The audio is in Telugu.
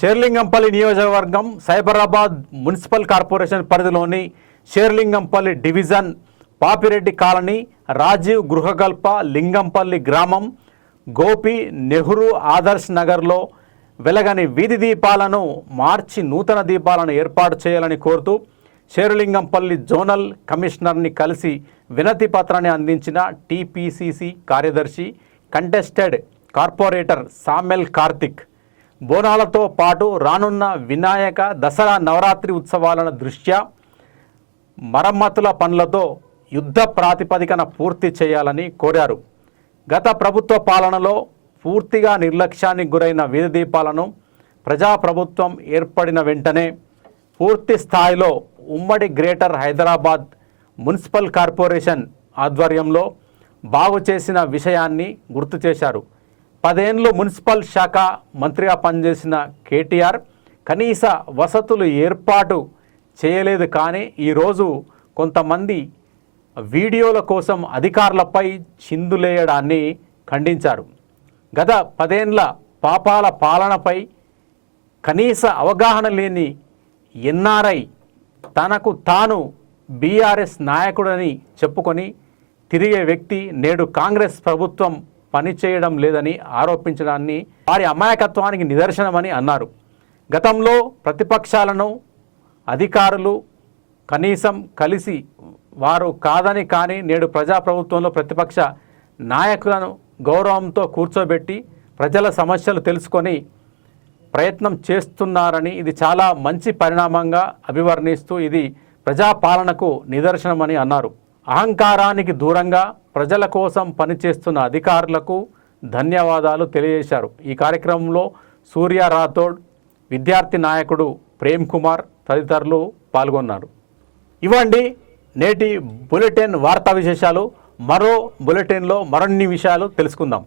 షేర్లింగంపల్లి నియోజకవర్గం సైబరాబాద్ మున్సిపల్ కార్పొరేషన్ పరిధిలోని షేర్లింగంపల్లి డివిజన్ పాపిరెడ్డి కాలనీ రాజీవ్ గృహకల్ప లింగంపల్లి గ్రామం గోపి నెహ్రూ ఆదర్శ్ నగర్లో వెలగని వీధి దీపాలను మార్చి నూతన దీపాలను ఏర్పాటు చేయాలని కోరుతూ షేర్లింగంపల్లి జోనల్ కమిషనర్ని కలిసి వినతి పత్రాన్ని అందించిన టీపీసీసీ కార్యదర్శి కంటెస్టెడ్ కార్పొరేటర్ సామెల్ కార్తిక్ బోనాలతో పాటు రానున్న వినాయక దసరా నవరాత్రి ఉత్సవాల దృష్ట్యా మరమ్మతుల పనులతో యుద్ధ ప్రాతిపదికన పూర్తి చేయాలని కోరారు. గత ప్రభుత్వ పాలనలో పూర్తిగా నిర్లక్ష్యానికి గురైన వీధి దీపాలను ప్రజాప్రభుత్వం ఏర్పడిన వెంటనే పూర్తి స్థాయిలో ఉమ్మడి గ్రేటర్ హైదరాబాద్ మున్సిపల్ కార్పొరేషన్ ఆధ్వర్యంలో బాగు చేసిన విషయాన్ని గుర్తు చేశారు. 10 ఏళ్లు మున్సిపల్ శాఖ మంత్రిగా పనిచేసిన కేటీఆర్ కనీస వసతులు ఏర్పాటు చేయలేదు. కానీ ఈరోజు కొంతమంది వీడియోల కోసం అధికారులపై చిందులేయడాన్ని ఖండించారు. గత 10 ఏళ్ల పాపాల పాలనపై కనీస అవగాహన లేని ఎన్ఆర్ఐ తనకు తాను బీఆర్ఎస్ నాయకుడని చెప్పుకొని తిరిగే వ్యక్తి నేడు కాంగ్రెస్ ప్రభుత్వం పనిచేయడం లేదని ఆరోపించడాన్ని వారి అమాయకత్వానికి నిదర్శనమని అన్నారు. గతంలో ప్రతిపక్షాలను అధికారులు కనీసం కలిసి వారు కాదని కానీ నేడు ప్రజాప్రభుత్వంలో ప్రతిపక్ష నాయకులను గౌరవంతో కూర్చోబెట్టి ప్రజల సమస్యలు తెలుసుకొని ప్రయత్నం చేస్తున్నారని ఇది చాలా మంచి పరిణామంగా అభివర్ణిస్తూ ఇది ప్రజాపాలనకు నిదర్శనమని అన్నారు. అహంకారానికి దూరంగా ప్రజల కోసం పనిచేస్తున్న అధికారులకు ధన్యవాదాలు తెలియజేశారు. ఈ కార్యక్రమంలో సూర్య రాథోడ్, విద్యార్థి నాయకుడు ప్రేమ్ కుమార్ తదితరులు పాల్గొన్నారు. ఇవ్వండి నేటి బులెటిన్ వార్తా విశేషాలు. మరో బులెటిన్లో మరిన్ని విషయాలు తెలుసుకుందాం.